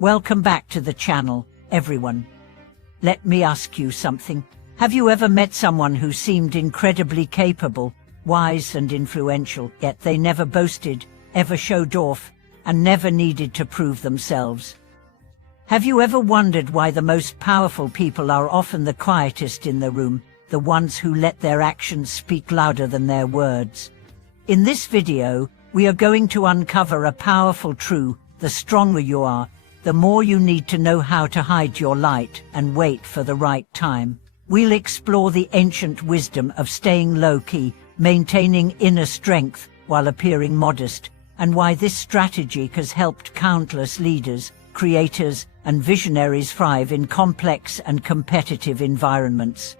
Welcome back to the channel, everyone. Let me ask you something. Have you ever met someone who seemed incredibly capable, wise and influential, yet they never boasted, ever showed off, and never needed to prove themselves? Have you ever wondered why the most powerful people are often the quietest in the room, the ones who let their actions speak louder than their words? In this video, we are going to uncover a powerful truth: the stronger you are, the more you need to know how to hide your light and wait for the right time. We'll explore the ancient wisdom of staying low-key, maintaining inner strength while appearing modest, and why this strategy has helped countless leaders, creators, and visionaries thrive in complex and competitive environments.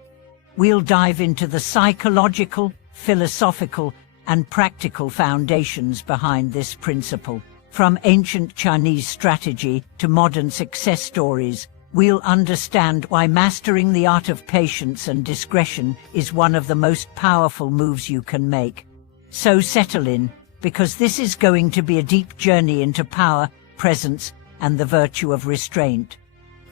We'll dive into the psychological, philosophical, and practical foundations behind this principle. From ancient Chinese strategy to modern success stories, we'll understand why mastering the art of patience and discretion is one of the most powerful moves you can make. So settle in, because this is going to be a deep journey into power, presence, and the virtue of restraint.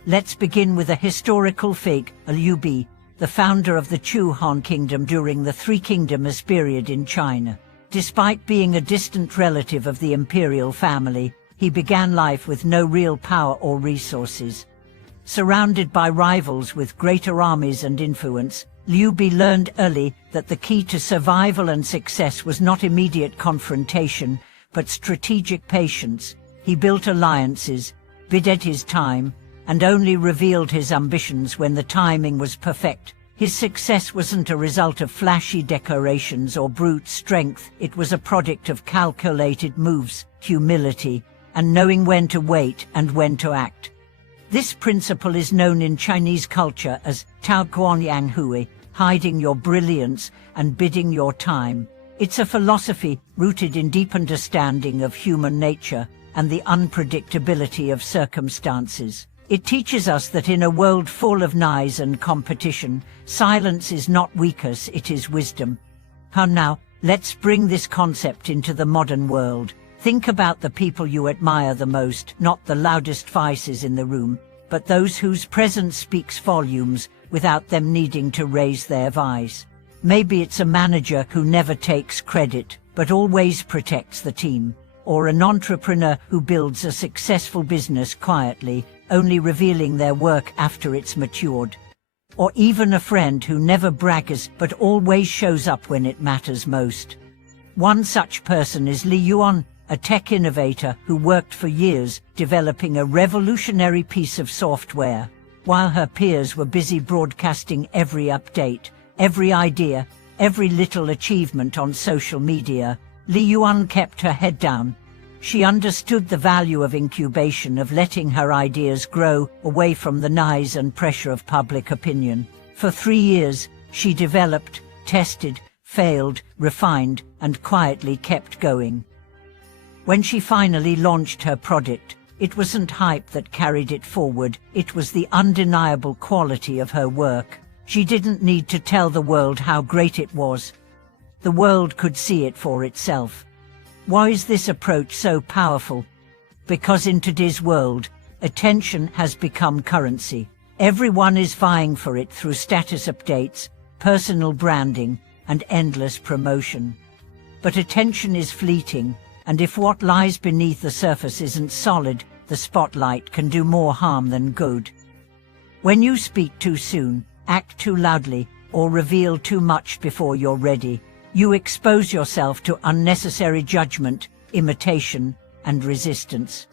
Let's begin with a historical figure, Liu Bei, the founder of the Chu Han Kingdom during the Three Kingdoms period in China. Despite being a distant relative of the imperial family, he began life with no real power or resources. Surrounded by rivals with greater armies and influence, Liu Bei learned early that the key to survival and success was not immediate confrontation, but strategic patience. He built alliances, bided his time, and only revealed his ambitions when the timing was perfect. His success wasn't a result of flashy decorations or brute strength. It was a product of calculated moves, humility, and knowing when to wait and when to act. This principle is known in Chinese culture as Tao Guanyang Hui, hiding your brilliance and biding your time. It's a philosophy rooted in deep understanding of human nature and the unpredictability of circumstances. It teaches us that in a world full of noise and competition, silence is not weakness, it is wisdom. Now, let's bring this concept into the modern world. Think about the people you admire the most, not the loudest voices in the room, but those whose presence speaks volumes without them needing to raise their voice. Maybe it's a manager who never takes credit, but always protects the team. Or an entrepreneur who builds a successful business quietly, only revealing their work after it's matured. Or even a friend who never brags but always shows up when it matters most. One such person is Li Yuan, a tech innovator who worked for years developing a revolutionary piece of software. While her peers were busy broadcasting every update, every idea, every little achievement on social media, Li Yuan kept her head down. She understood the value of incubation, of letting her ideas grow away from the noise and pressure of public opinion. For 3 years, she developed, tested, failed, refined, and quietly kept going. When she finally launched her product, it wasn't hype that carried it forward, it was the undeniable quality of her work. She didn't need to tell the world how great it was. The world could see it for itself. Why is this approach so powerful? Because in today's world, attention has become currency. Everyone is vying for it through status updates, personal branding, and endless promotion. But attention is fleeting, and if what lies beneath the surface isn't solid, the spotlight can do more harm than good. When you speak too soon, act too loudly, or reveal too much before you're ready, you expose yourself to unnecessary judgment, imitation, and resistance.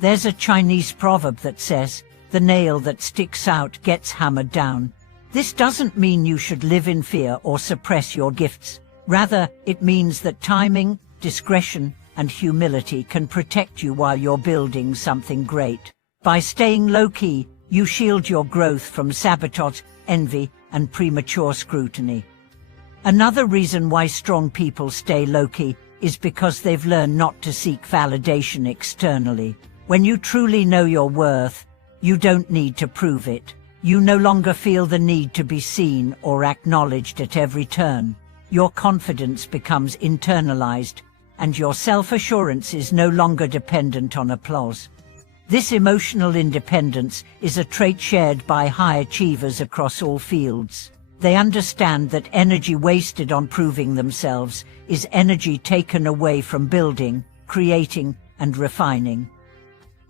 There's a Chinese proverb that says, "The nail that sticks out gets hammered down." This doesn't mean you should live in fear or suppress your gifts. Rather, it means that timing, discretion, and humility can protect you while you're building something great. By staying low-key, you shield your growth from sabotage, envy, and premature scrutiny. Another reason why strong people stay low-key is because they've learned not to seek validation externally. When you truly know your worth, you don't need to prove it. You no longer feel the need to be seen or acknowledged at every turn. Your confidence becomes internalized, and your self-assurance is no longer dependent on applause. This emotional independence is a trait shared by high achievers across all fields. They understand that energy wasted on proving themselves is energy taken away from building, creating, and refining.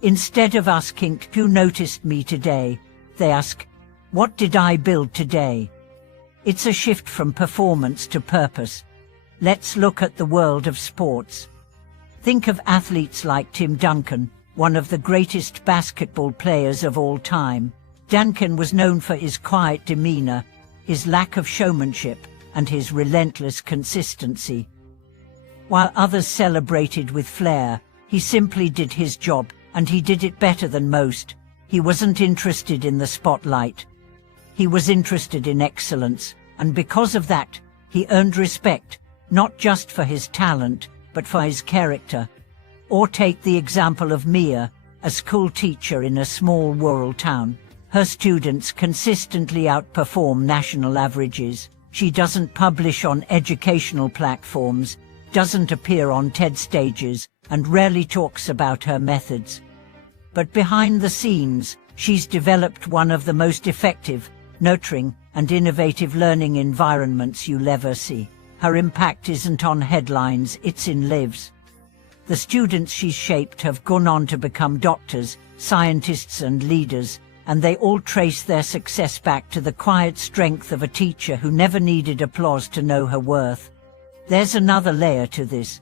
Instead of asking, "Who noticed me today?" they ask, "What did I build today?" It's a shift from performance to purpose. Let's look at the world of sports. Think of athletes like Tim Duncan, one of the greatest basketball players of all time. Duncan was known for his quiet demeanor, his lack of showmanship, and his relentless consistency. While others celebrated with flair, he simply did his job, and he did it better than most. He wasn't interested in the spotlight. He was interested in excellence, and because of that, he earned respect, not just for his talent, but for his character. Or take the example of Mia, a school teacher in a small rural town. Her students consistently outperform national averages. She doesn't publish on educational platforms, doesn't appear on TED stages, and rarely talks about her methods. But behind the scenes, she's developed one of the most effective, nurturing, and innovative learning environments you'll ever see. Her impact isn't on headlines, it's in lives. The students she's shaped have gone on to become doctors, scientists, and leaders, and they all trace their success back to the quiet strength of a teacher who never needed applause to know her worth. There's another layer to this.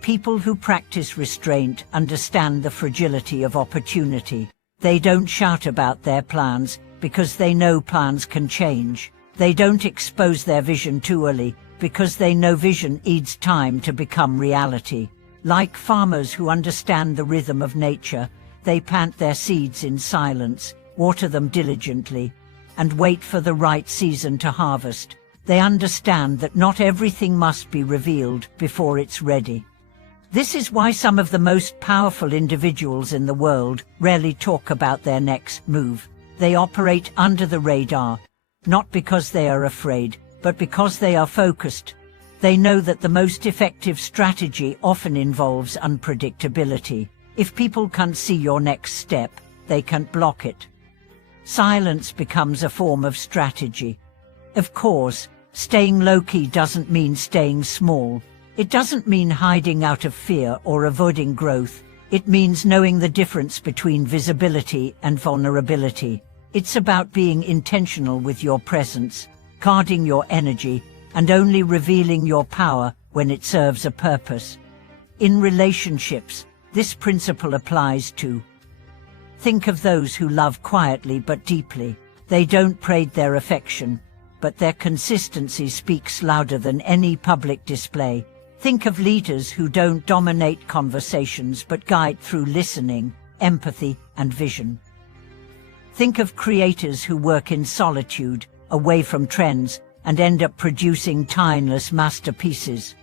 People who practice restraint understand the fragility of opportunity. They don't shout about their plans, because they know plans can change. They don't expose their vision too early, because they know vision needs time to become reality. Like farmers who understand the rhythm of nature, they plant their seeds in silence, water them diligently, and wait for the right season to harvest. They understand that not everything must be revealed before it's ready. This is why some of the most powerful individuals in the world rarely talk about their next move. They operate under the radar, not because they are afraid, but because they are focused. They know that the most effective strategy often involves unpredictability. If people can't see your next step, they can't block it. Silence becomes a form of strategy. Of course, staying low-key doesn't mean staying small. It doesn't mean hiding out of fear or avoiding growth. It means knowing the difference between visibility and vulnerability. It's about being intentional with your presence, guarding your energy, and only revealing your power when it serves a purpose. In relationships, this principle applies too. Think of those who love quietly but deeply. They don't parade their affection, but their consistency speaks louder than any public display. Think of leaders who don't dominate conversations but guide through listening, empathy, and vision. Think of creators who work in solitude, away from trends, and end up producing timeless masterpieces.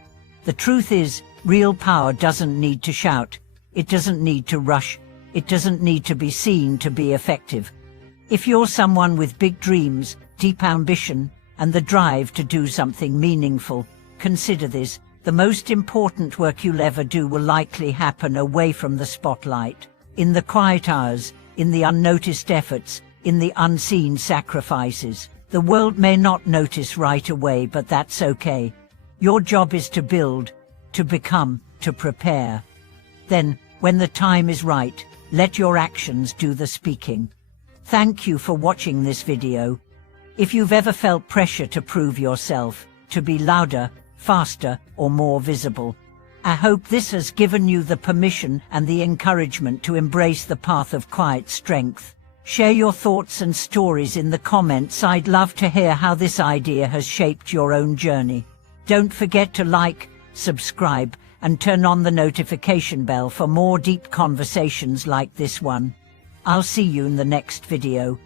The truth is, real power doesn't need to shout, it doesn't need to rush, it doesn't need to be seen to be effective. If you're someone with big dreams, deep ambition, and the drive to do something meaningful, consider this: the most important work you'll ever do will likely happen away from the spotlight, in the quiet hours, in the unnoticed efforts, in the unseen sacrifices. The world may not notice right away, but that's okay. Your job is to build, to become, to prepare. Then, when the time is right, let your actions do the speaking. Thank you for watching this video. If you've ever felt pressure to prove yourself, to be louder, faster, or more visible, I hope this has given you the permission and the encouragement to embrace the path of quiet strength. Share your thoughts and stories in the comments. I'd love to hear how this idea has shaped your own journey. Don't forget to like, subscribe, and turn on the notification bell for more deep conversations like this one. I'll see you in the next video.